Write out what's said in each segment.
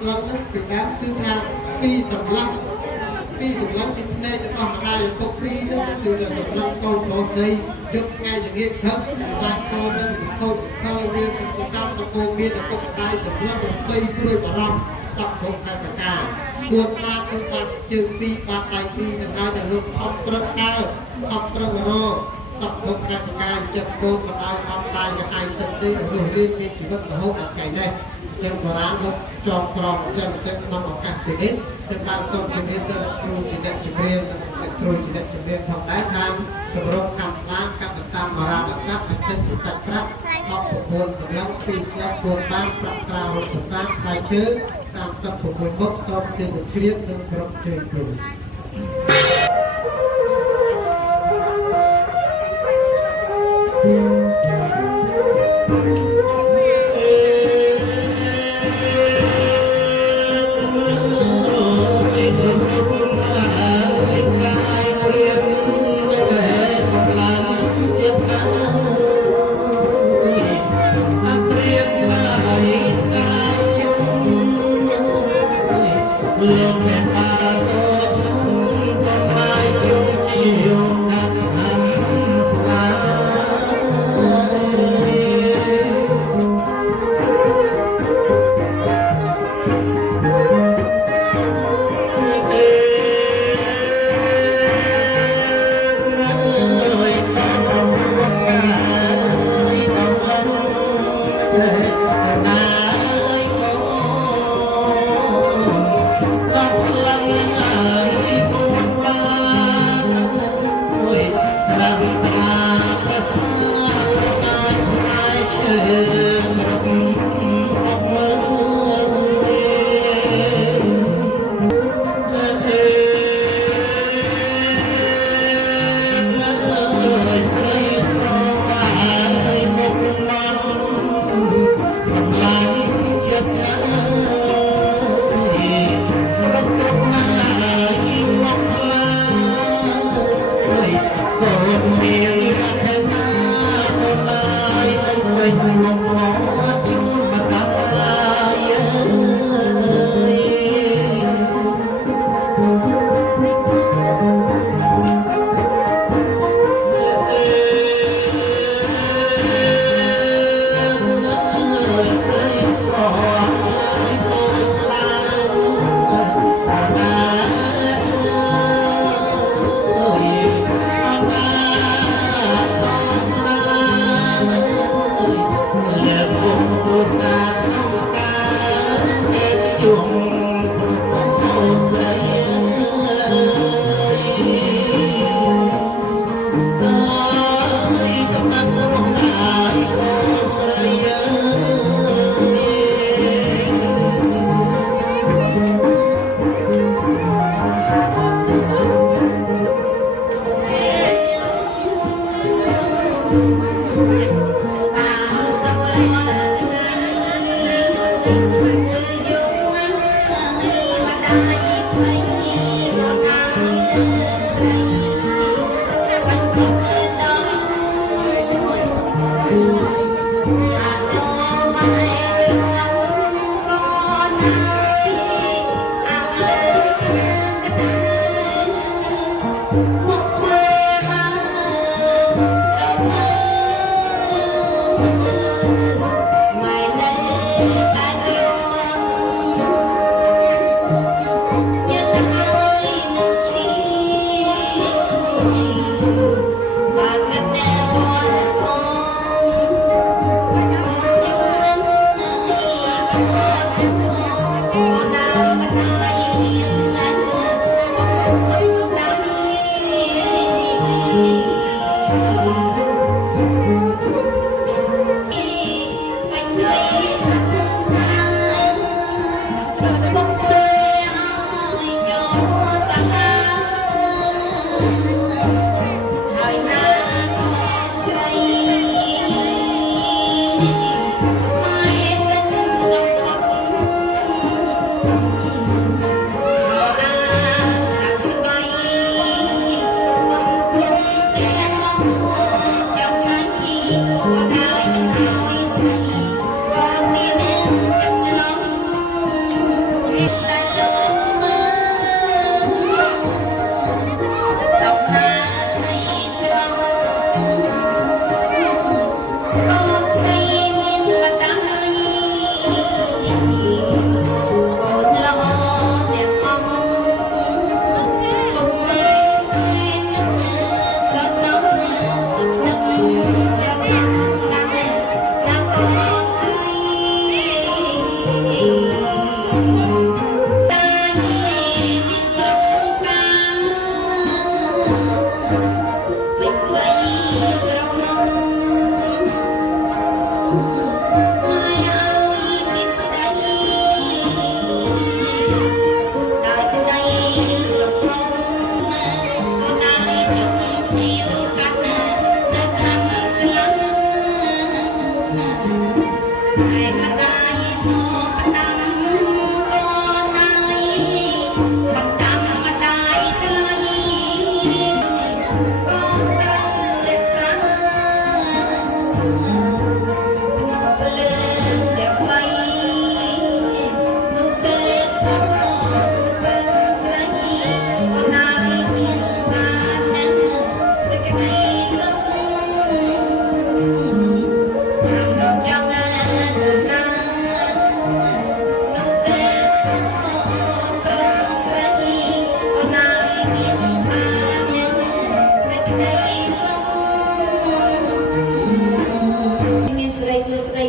ស្លឹកនោះពីដើមគឺថាពីសម្លាប់ពីសម្លាប់ទីភ្នែករបស់ម្ដាយពុកពីរនោះគឺសម្លាប់កូនប្រុសស្រីយកថ្ងៃល្ងាចព្រឹកឡានកូននឹងខូចខលរៀនតាមតកូមានឪពុកម្ដាយសម្លាប់ដើម្បីព្រួយបារម្ភសពក្នុងកាយប្រការគួរបានគឺបានជើងពីរបានដៃពីរនឹងហើយតែលោកអត់ប្រឹកដើរអត់ប្រឹករកសពក្នុងកាយប្រការចិត្តកូនមិនឲ្យអត់តែកឯងទៅទេរស់រៀនមានជីវិតរហូតដល់ថ្ងៃនេះចឹងបុរាណលោកចងក្រងចឹងក្នុងឱកាសពីនេះខ្ញុំបានសូមជម្រាបទៅគ្រូជាអ្នកជំរាបគ្រូជាអ្នកជំរាបផងដែរថាគម្រោងកម្មស្លាកັບតាមបារាមក្សត្រអចិន្ត្រសាច់ប្រាក់19កម្លាំង2ស្លាបគួរបានប្រាក់ត្រារដ្ឋសាស្ត្រផ្នែកជើង36មុខសូមទានជ្រាបនិងគ្រប់ជើងគ្រូ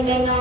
ណែ